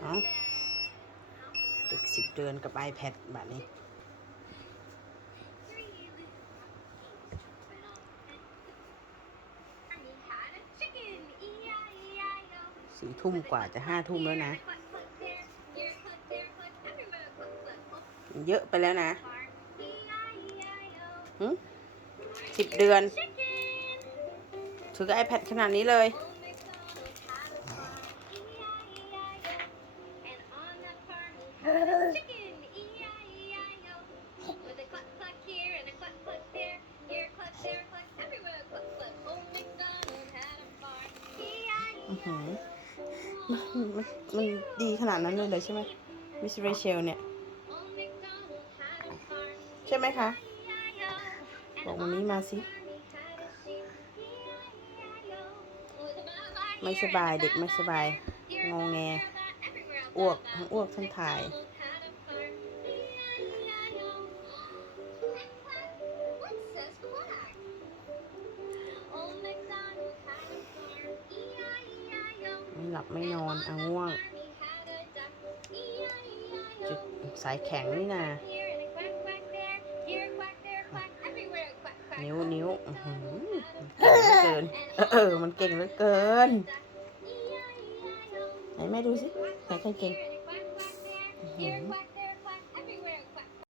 เอาเด็กสิบเดือนกับ iPad แบบนี้สี่ทุ่มกว่าจะห้าทุ่มแล้วนะ เยอะไปแล้วนะสิบเดือน ถือกับ iPad ขนาดนี้เลย มันมันมันดีขนาดนั้นเลยเลยใช่ไหมมิสเรเชลเนี่ย ใช่ไหมคะ บอกวันนี้มาสิ ไม่สบายเด็กไม่สบายงงแง อ้วกทั้งอ้วกทั้งถ่าย ไม่หลับไม่นอนอะง่วงจุดสายแข็งนี่นะนิ้วนิ้วเก่งเหลือเกิน เออ มันเก่งเหลือเกิน แม่ดูสิไหนใครเก่งอือ